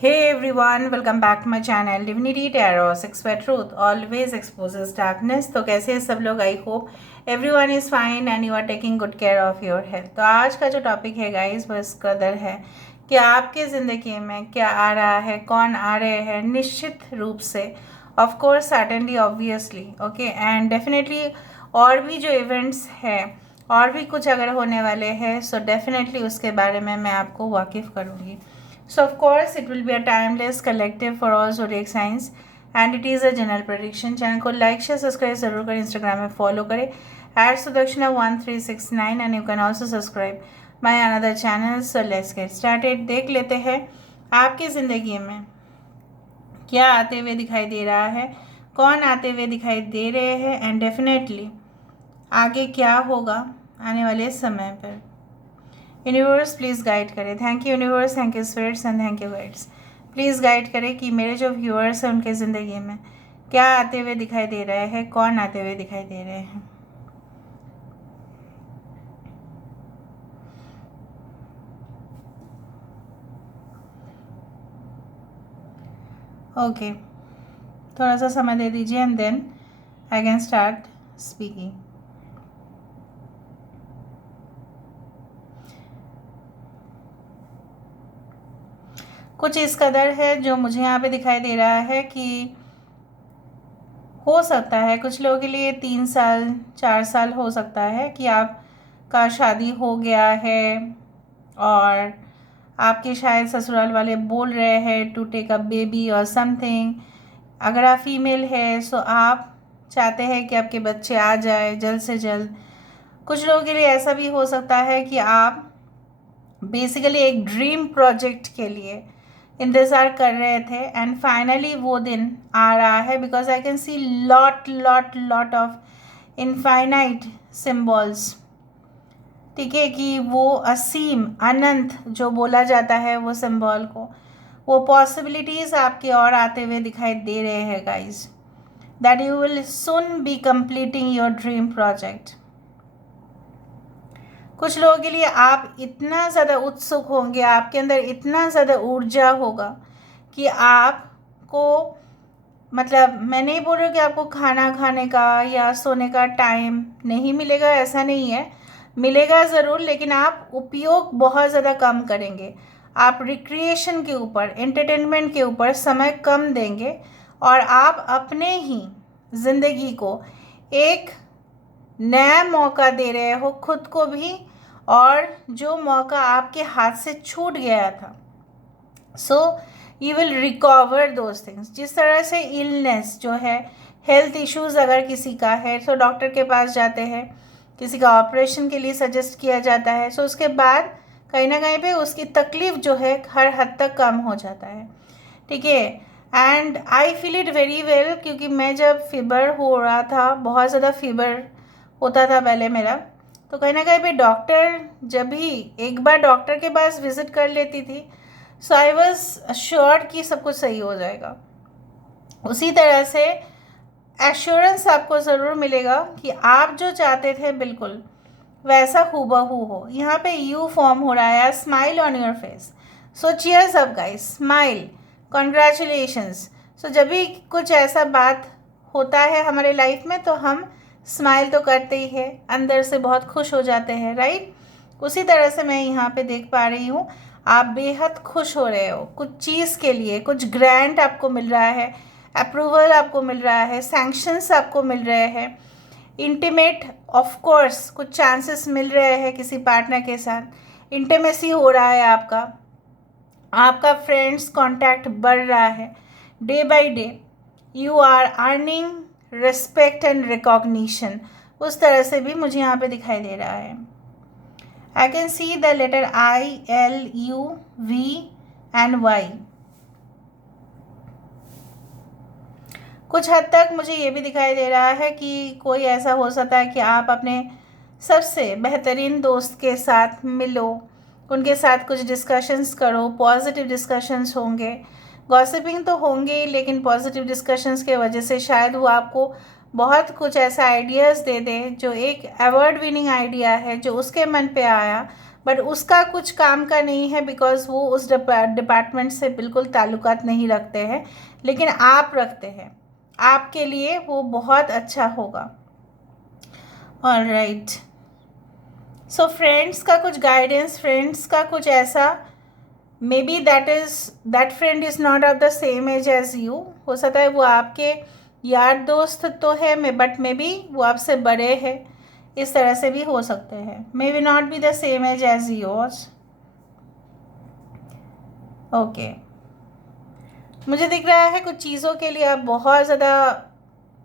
Hey everyone, welcome back to my channel Divinity Tarot 6 where truth always exposes darkness। तो कैसे हैं सब लोग? I hope everyone is fine and you are taking good care of your health. तो आज का जो topic है गाइस वो इस कदर है कि आपके ज़िंदगी में क्या आ रहा है, कौन आ रहे हैं। निश्चित रूप से of course certainly obviously okay and definitely और भी जो इवेंट्स हैं और भी कुछ अगर होने वाले हैं सो डेफिनेटली उसके बारे में मैं आपको वाकिफ़ करूँगी। So of course it will be a timeless collective for all zodiac signs and it is a general prediction। Channel को लाइक शेयर सब्सक्राइब जरूर करें, इंस्टाग्राम में फॉलो करें @sudakshinah1369 and you can also subscribe my another channel. So let's get started. देख लेते हैं आपकी ज़िंदगी में क्या आते हुए दिखाई दे रहा है, कौन आते हुए दिखाई दे रहे हैं एंड डेफिनेटली आगे क्या होगा आने वाले समय पर। यूनिवर्स प्लीज़ गाइड करें। Thank you universe, thank you spirits and thank you guides. Please guide करें कि मेरे जो व्यूअर्स हैं उनके ज़िंदगी में क्या आते हुए दिखाई दे रहा है, कौन आते हुए दिखाई दे रहे हैं। ओके थोड़ा सा समय दे दीजिए and then I can start speaking. कुछ इस कदर है जो मुझे यहाँ पे दिखाई दे रहा है कि हो सकता है कुछ लोगों के लिए 3 साल 4 साल हो सकता है कि आपका शादी हो गया है और आपके शायद ससुराल वाले बोल रहे हैं टू टेक अ बेबी और समथिंग। अगर आप फीमेल है सो आप चाहते हैं कि आपके बच्चे आ जाए जल्द से जल्द। कुछ लोगों के लिए ऐसा भी हो सकता है कि आप बेसिकली एक ड्रीम प्रोजेक्ट के लिए इंतज़ार कर रहे थे एंड फाइनली वो दिन आ रहा है because I can see lot lot lot of infinite symbols. ठीक है कि वो असीम अनंत जो बोला जाता है वो सिंबल को, वो पॉसिबिलिटीज़ आपके और आते हुए दिखाई दे रहे हैं guys that you will soon be completing your dream project. कुछ लोगों के लिए आप इतना ज़्यादा उत्सुक होंगे, आपके अंदर इतना ज़्यादा ऊर्जा होगा कि आपको मतलब मैं नहीं बोल रही हूँ कि आपको खाना खाने का या सोने का टाइम नहीं मिलेगा, ऐसा नहीं है, मिलेगा ज़रूर, लेकिन आप उपयोग बहुत ज़्यादा कम करेंगे। आप रिक्रिएशन के ऊपर, एंटरटेनमेंट के ऊपर समय कम देंगे और आप अपने ही ज़िंदगी को एक नया मौका दे रहे हो खुद को भी, और जो मौका आपके हाथ से छूट गया था so you will recover those things. जिस तरह से इलनेस जो है, हेल्थ इश्यूज़ अगर किसी का है तो डॉक्टर के पास जाते हैं, किसी का ऑपरेशन के लिए सजेस्ट किया जाता है सो उसके बाद कहीं ना कहीं पे उसकी तकलीफ़ जो है हर हद तक कम हो जाता है। ठीक है and I feel it very well क्योंकि मैं जब फीवर हो रहा था, बहुत ज़्यादा फीवर होता था पहले मेरा, तो कहीं ना कहीं पे डॉक्टर जब भी एक बार डॉक्टर के पास विज़िट कर लेती थी सो आई वॉज श्योर कि सब कुछ सही हो जाएगा। उसी तरह से एश्योरेंस आपको ज़रूर मिलेगा कि आप जो चाहते थे बिल्कुल वैसा हूबहू हो। यहाँ पे यू फॉर्म हो रहा है, smile on your face. So cheers up guys, smile, congratulations. So जब भी कुछ ऐसा बात होता है हमारे लाइफ में तो हम स्माइल तो करते ही है, अंदर से बहुत खुश हो जाते हैं, राइट। उसी तरह से मैं यहाँ पे देख पा रही हूँ आप बेहद खुश हो रहे हो कुछ चीज़ के लिए, कुछ ग्रांट आपको मिल रहा है, अप्रूवल आपको मिल रहा है, सैंक्शंस आपको मिल रहे हैं, इंटीमेट ऑफ कोर्स कुछ चांसेस मिल रहे हैं किसी पार्टनर के साथ, इंटीमेसी हो रहा है आपका फ्रेंड्स कांटेक्ट बढ़ रहा है day by day, you are earning respect and recognition. उस तरह से भी मुझे यहाँ पे दिखाई दे रहा है। I can see the letter ILUV and Y। कुछ हद तक मुझे ये भी दिखाई दे रहा है कि कोई ऐसा हो सकता है कि आप अपने सबसे बेहतरीन दोस्त के साथ मिलो, उनके साथ कुछ डिस्कशंस करो, पॉजिटिव डिस्कशंस होंगे, गॉसिपिंग तो होंगे ही लेकिन पॉजिटिव डिस्कशंस के वजह से शायद वो आपको बहुत कुछ ऐसा आइडियाज़ दे दे जो एक अवार्ड विनिंग आइडिया है जो उसके मन पे आया बट उसका कुछ काम का नहीं है, बिकॉज वो उस डिपार्टमेंट से बिल्कुल ताल्लुकात नहीं रखते हैं, लेकिन आप रखते हैं, आपके लिए वो बहुत अच्छा होगा। ऑलराइट, सो फ्रेंड्स का कुछ गाइडेंस, फ्रेंड्स का कुछ ऐसा, maybe that friend is not of the same age as you. हो सकता है वो आपके यार दोस्त तो है, बट मे बी वो आपसे बड़े हैं, इस तरह से भी हो सकते हैं। Maybe not be the same age as yours. Okay, मुझे दिख रहा है कुछ चीज़ों के लिए आप बहुत ज़्यादा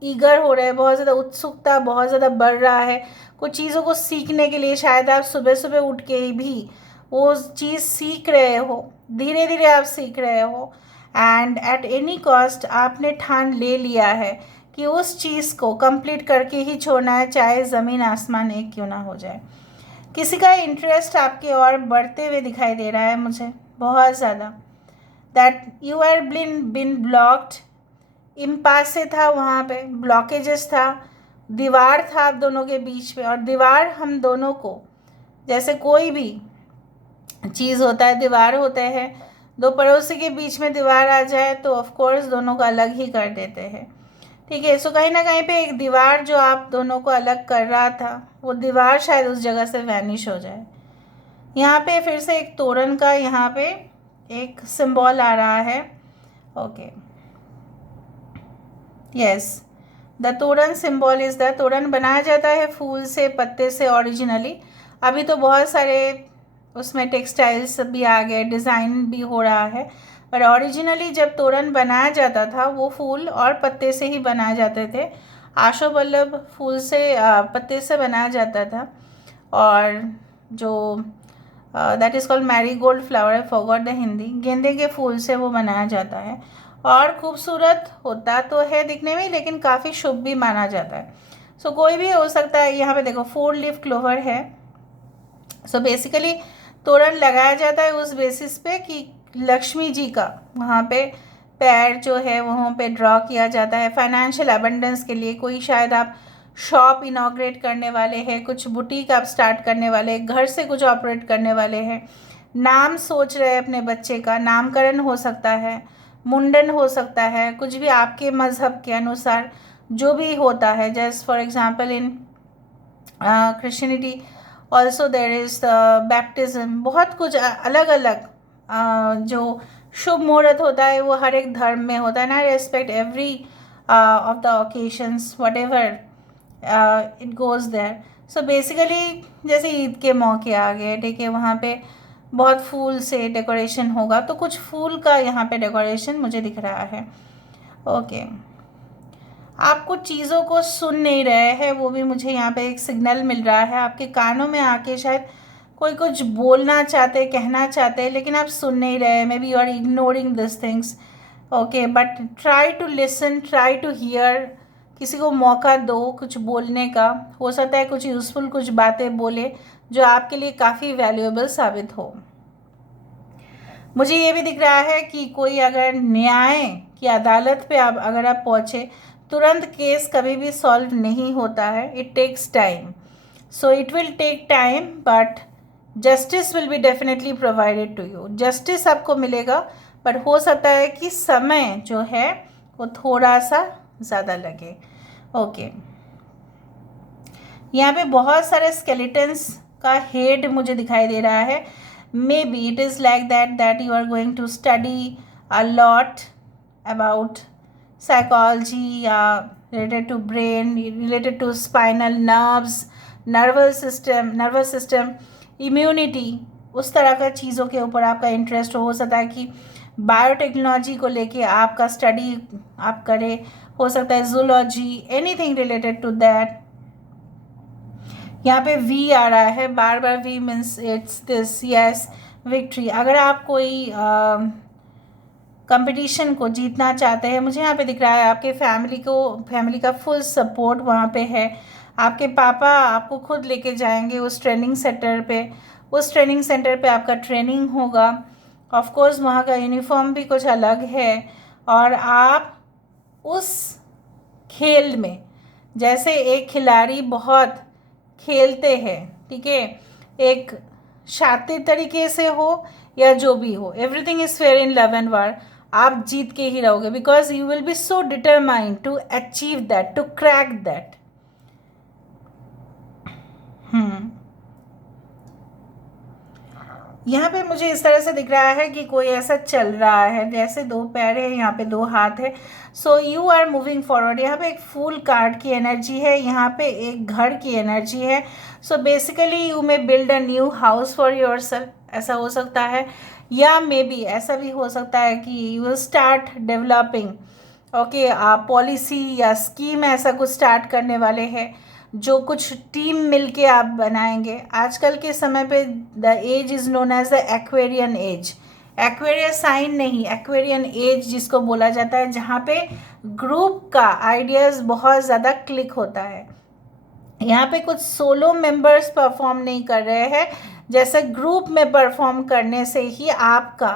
ईगर हो रहे हैं, बहुत ज़्यादा उत्सुकता बहुत ज़्यादा बढ़ रहा है कुछ चीज़ों को सीखने के लिए। शायद आप सुबह सुबह उठ के ही भी वो चीज़ सीख रहे हो, धीरे धीरे आप सीख रहे हो, एंड एट एनी कॉस्ट आपने ठान ले लिया है कि उस चीज़ को कंप्लीट करके ही छोड़ना है, चाहे ज़मीन आसमान एक क्यों ना हो जाए। किसी का इंटरेस्ट आपके और बढ़ते हुए दिखाई दे रहा है मुझे बहुत ज़्यादा, that you are been blocked. Impasse था, वहाँ पे ब्लॉकेजेस था, दीवार था आप दोनों के बीच में। और दीवार हम दोनों को, जैसे कोई भी चीज़ होता है दीवार होते हैं, दो पड़ोसी के बीच में दीवार आ जाए तो ऑफ कोर्स दोनों को अलग ही कर देते हैं। ठीक है, सो कहीं ना कहीं पे एक दीवार जो आप दोनों को अलग कर रहा था, वो दीवार शायद उस जगह से वैनिश हो जाए। यहाँ पे फिर से एक तोरण का यहाँ पे एक सिंबल आ रहा है। ओके, यस, द तोरण सिंबल इज़ द, तोरण बनाया जाता है फूल से, पत्ते से ओरिजिनली। अभी तो बहुत सारे उसमें टेक्सटाइल्स भी आ गए, डिज़ाइन भी हो रहा है, पर ओरिजिनली जब तोरण बनाया जाता था वो फूल और पत्ते से ही बनाए जाते थे। आशोवल्लभ फूल से पत्ते से बनाया जाता था, और जो that is called Marie Gold flower, I forgot the Hindi, गेंदे के फूल से वो बनाया जाता है। और खूबसूरत होता तो है दिखने में, लेकिन काफ़ी शुभ भी माना जाता है। सो कोई भी हो सकता है। यहाँ पे देखो 4 लीफ क्लोवर है। सो बेसिकली तोरण लगाया जाता है उस बेसिस पे कि लक्ष्मी जी का वहाँ पे पैर जो है वहाँ पे ड्रॉ किया जाता है फाइनेंशियल अबंडेंस के लिए। कोई शायद आप शॉप इनॉग्रेट करने वाले हैं, कुछ बुटीक आप स्टार्ट करने वाले हैं, घर से कुछ ऑपरेट करने वाले हैं, नाम सोच रहे हैं अपने बच्चे का, नामकरण हो सकता है, मुंडन हो सकता है, कुछ भी आपके मज़हब के अनुसार जो भी होता है। जैसे for example in Christianity also there is baptism, बहुत कुछ अलग अलग जो शुभ मुहूर्त होता है वो हर एक धर्म में होता है ना। Respect every of the occasions whatever it goes there. So basically जैसे ईद के मौके आ गए, ठीक है, वहाँ पे बहुत फूल से डेकोरेशन होगा, तो कुछ फूल का यहाँ पे डेकोरेशन मुझे दिख रहा है। ओके, आप कुछ चीज़ों को सुन नहीं रहे हैं, वो भी मुझे यहाँ पे एक सिग्नल मिल रहा है। आपके कानों में आके शायद कोई कुछ बोलना चाहते, कहना चाहते, लेकिन आप सुन नहीं रहे। Maybe you are ignoring this things. Okay, but try to listen, try to hear. किसी को मौका दो कुछ बोलने का, हो सकता है कुछ यूज़फुल कुछ बातें बोले जो आपके लिए काफ़ी वैल्यूएबल साबित हो। मुझे ये भी दिख रहा है कि कोई अगर न्याय की अदालत पे आप अगर आप पहुँचे, तुरंत केस कभी भी सॉल्व नहीं होता है, it takes time. So it will take time, but justice will be definitely provided to you. Justice आपको मिलेगा, पर हो सकता है कि समय जो है वो थोड़ा सा ज़्यादा लगे। ओके, यहाँ पे बहुत सारे स्केलेटन्स का हेड मुझे दिखाई दे रहा है। Maybe it is like that you are going to study a lot about psychology या related to brain, related to spinal nerves, nervous system, immunity, उस तरह का चीज़ों के ऊपर आपका इंटरेस्ट हो सकता है कि बायोटेक्नोलॉजी को लेके आपका स्टडी आप करें, हो सकता है zoology, anything related to that. यहाँ पे वी आ रहा है बार बार, V means it's this, yes, victory. अगर आप कोई कंपटीशन को जीतना चाहते हैं, मुझे यहाँ पे दिख रहा है आपके फैमिली का फुल सपोर्ट वहाँ पे है। आपके पापा आपको खुद लेके जाएंगे उस ट्रेनिंग सेंटर पे आपका ट्रेनिंग होगा। ऑफ कोर्स वहाँ का यूनिफॉर्म भी कुछ अलग है, और आप उस खेल में जैसे एक खिलाड़ी बहुत खेलते हैं, ठीक है, एक शातिर तरीके से हो या जो भी हो, everything is fair in love and war, आप जीत के ही रहोगे, because you will be so determined to achieve that, to crack that. यहाँ पे मुझे इस तरह से दिख रहा है कि कोई ऐसा चल रहा है, जैसे दो पैर है, यहाँ पे दो हाथ है। So you are moving forward. यहाँ पे एक फूल कार्ड की एनर्जी है, यहाँ पे एक घर की एनर्जी है। So basically you may build a new house for your self, ऐसा हो सकता है, या मे बी ऐसा भी हो सकता है कि you will start developing okay policy या स्कीम, ऐसा कुछ स्टार्ट करने वाले हैं, जो कुछ टीम मिलके आप बनाएंगे। आजकल के समय पे the age is known as the aquarian age, aquarius sign नहीं, एक्वेरियन एज जिसको बोला जाता है, जहाँ पे ग्रुप का आइडियाज़ बहुत ज़्यादा क्लिक होता है। यहाँ पे कुछ सोलो मेंबर्स परफॉर्म नहीं कर रहे हैं, जैसे ग्रुप में परफॉर्म करने से ही आपका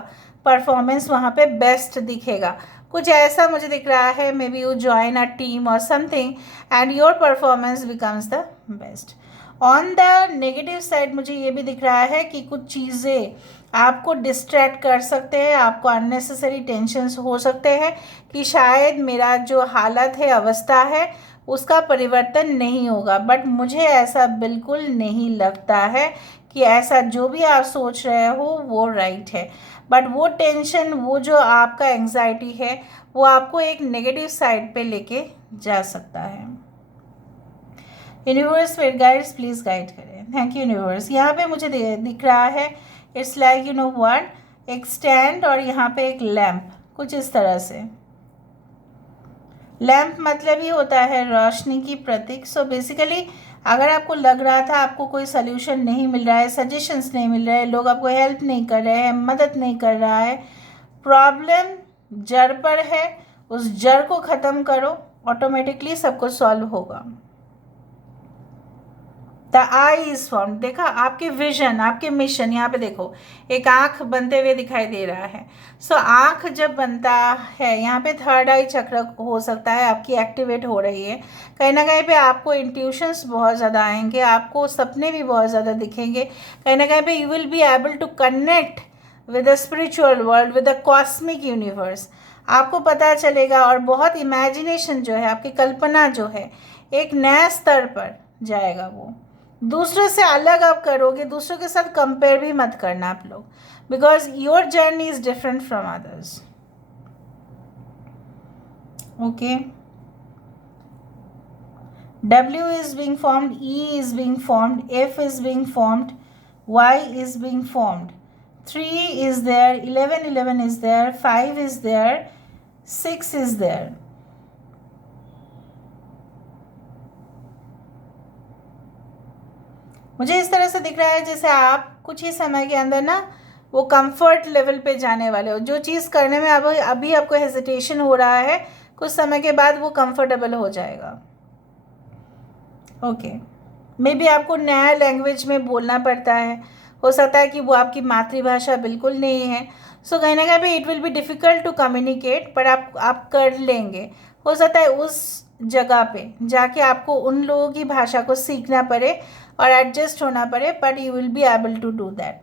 परफॉर्मेंस वहाँ पे बेस्ट दिखेगा। कुछ ऐसा मुझे दिख रहा है, maybe you join a team और something and your performance becomes the best. On the negative side मुझे ये भी दिख रहा है कि कुछ चीज़ें आपको डिस्ट्रैक्ट कर सकते हैं, आपको अननेसेसरी टेंशन्स हो सकते हैं कि शायद मेरा जो हालत है, अवस्था है, उसका परिवर्तन नहीं होगा। बट मुझे ऐसा बिल्कुल नहीं लगता है कि ऐसा जो भी आप सोच रहे हो वो राइट है। बट वो टेंशन, वो जो आपका एंग्जाइटी है, वो आपको एक नेगेटिव साइड पे लेके जा सकता है। यूनिवर्स फिर गाइड्स प्लीज़ गाइड करें। Thank you universe. यहाँ पे मुझे दिख रहा है it's like you know what, एक स्टैंड और यहाँ पे एक लैम्प, कुछ इस तरह से। लैम्प मतलब ही होता है रोशनी की प्रतीक। सो बेसिकली अगर आपको लग रहा था आपको कोई सल्यूशन नहीं मिल रहा है, सजेशंस नहीं मिल रहे हैं, लोग आपको हेल्प नहीं कर रहे हैं, मदद नहीं कर रहा है, प्रॉब्लम जड़ पर है, उस जड़ को ख़त्म करो, ऑटोमेटिकली सब कुछ सॉल्व होगा। द आई इज फॉर्म, देखा आपके विजन, आपके मिशन, यहाँ पे देखो एक आँख बनते हुए दिखाई दे रहा है। सो आँख जब बनता है, यहाँ पे थर्ड आई चक्र हो सकता है आपकी एक्टिवेट हो रही है। कहीं ना कहीं पे आपको इंट्यूशंस बहुत ज़्यादा आएंगे, आपको सपने भी बहुत ज़्यादा दिखेंगे। कहीं ना कहीं पे you will be able to connect with the spiritual world, with the cosmic universe. आपको पता चलेगा और बहुत इमेजिनेशन जो है, आपकी कल्पना जो है, एक नया स्तर पर जाएगा। वो दूसरों से अलग आप करोगे, दूसरों के साथ कंपेयर भी मत करना आप लोग, because your journey is different from others. Okay, W is being formed, E is being formed, F is being formed, Y is being formed, 3 is there, 11 is there, 5 is there, 6 is there. मुझे इस तरह से दिख रहा है जैसे आप कुछ ही समय के अंदर ना वो कंफर्ट लेवल पे जाने वाले हो। जो चीज़ करने में अभी आपको हेजिटेशन हो रहा है, कुछ समय के बाद वो कंफर्टेबल हो जाएगा। ओके, मे बी आपको नया लैंग्वेज में बोलना पड़ता है, हो सकता है कि वो आपकी मातृभाषा बिल्कुल नहीं है। सो कहीं ना कहीं पे it will be difficult to communicate, पर आप कर लेंगे। हो सकता है उस जगह पे जाके आपको उन लोगों की भाषा को सीखना पड़े और एडजस्ट होना पड़े, but you will be able to do that.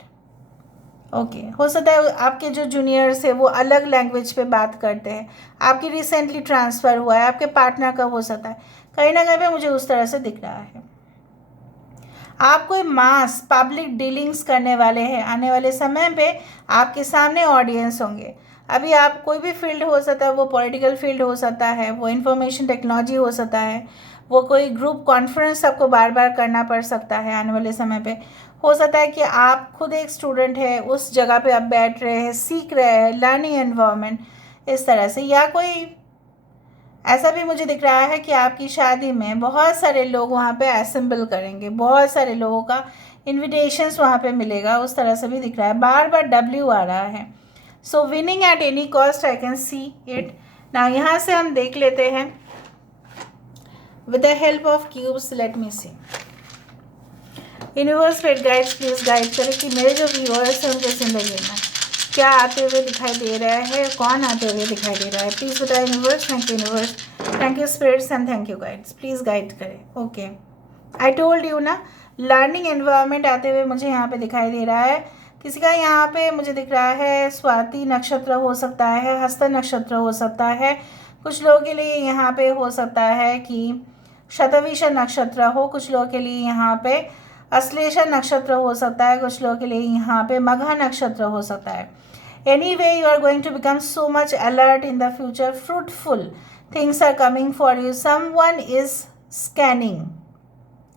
Okay, हो सकता है आपके जो जूनियर्स है वो अलग लैंग्वेज पे बात करते हैं, आपकी रिसेंटली ट्रांसफ़र हुआ है, आपके पार्टनर का हो सकता है, कहीं ना कहीं पे मुझे उस तरह से दिख रहा है। आप कोई मास पब्लिक डीलिंग्स करने वाले हैं, आने वाले समय पे आपके सामने ऑडियंस होंगे। अभी आप कोई भी फील्ड हो सकता है, वो पॉलिटिकल फील्ड हो सकता है, वो इंफॉर्मेशन टेक्नोलॉजी हो सकता है, वो कोई ग्रुप कॉन्फ्रेंस आपको बार बार करना पड़ सकता है आने वाले समय पे। हो सकता है कि आप खुद एक स्टूडेंट है, उस जगह पे आप बैठ रहे हैं, सीख रहे हैं, लर्निंग एनवायरनमेंट इस तरह से। या कोई ऐसा भी मुझे दिख रहा है कि आपकी शादी में बहुत सारे लोग वहाँ पे असेंबल करेंगे, बहुत सारे लोगों का इन्विटेशंस वहाँ पे मिलेगा, उस तरह से भी दिख रहा है। बार बार W आ रहा है। So winning at any cost, I can see it ना। यहाँ से हम देख लेते हैं with the help of cubes. let me see, universe paid guides please guide करें कि मेरे जो व्यूअर्स हैं उनके ज़िंदगी में क्या आते हुए दिखाई दे रहा है, कौन आते हुए दिखाई दे रहा है, प्लीज़ बताएं universe. Thank you universe, thank you spirits and thank you guides, please guide करें। ओके, आई टोल्ड यू ना, लर्निंग एनवायरनमेंट आते हुए मुझे यहाँ पे दिखाई दे रहा है। किसी का यहाँ पे मुझे दिख रहा है स्वाति नक्षत्र हो सकता है, हस्त नक्षत्र हो सकता है, कुछ लोगों के लिए यहाँ पे हो सकता है कि शतभिषा नक्षत्र हो, कुछ लोगों के लिए यहाँ पे अश्लेषा नक्षत्र हो सकता है, कुछ लोगों के लिए यहाँ पे मघा नक्षत्र हो सकता है। Anyway, you are going to become so much alert in the future, fruitful things are coming for you. Someone is scanning,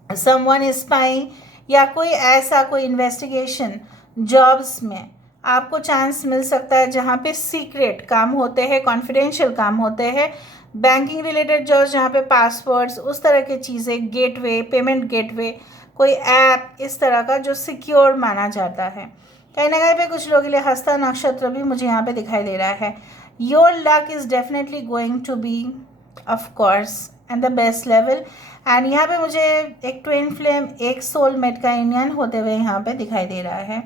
someone is spying, या कोई ऐसा कोई इन्वेस्टिगेशन जॉब्स में आपको चांस मिल सकता है जहाँ पे सीक्रेट काम होते हैं, कॉन्फिडेंशियल काम होते हैं, बैंकिंग रिलेटेड जॉब्स जहाँ पे पासवर्ड्स उस तरह की चीज़ें, गेटवे, पेमेंट गेटवे, कोई ऐप इस तरह का जो सिक्योर माना जाता है। कहीं ना कहीं पे कुछ लोगों के लिए हस्ता नक्षत्र भी मुझे यहाँ पे दिखाई दे रहा है। Your luck is definitely going to be of course and the best level. And यहाँ पे मुझे एक ट्विन फ्लेम, एक सोलमेट का यूनियन होते हुए यहाँ पे दिखाई दे रहा है।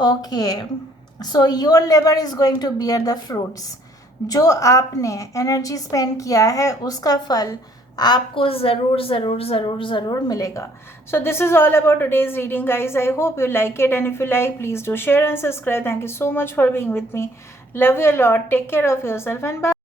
Okay, so your labour is going to bear the fruits. जो आपने एनर्जी स्पेंड किया है उसका फल आपको ज़रूर ज़रूर ज़रूर ज़रूर मिलेगा। So this is all about today's reading guys. I hope you like it and if you like please do share and subscribe. Thank you so much for being with me. Love you lot, take care of yourself and bye.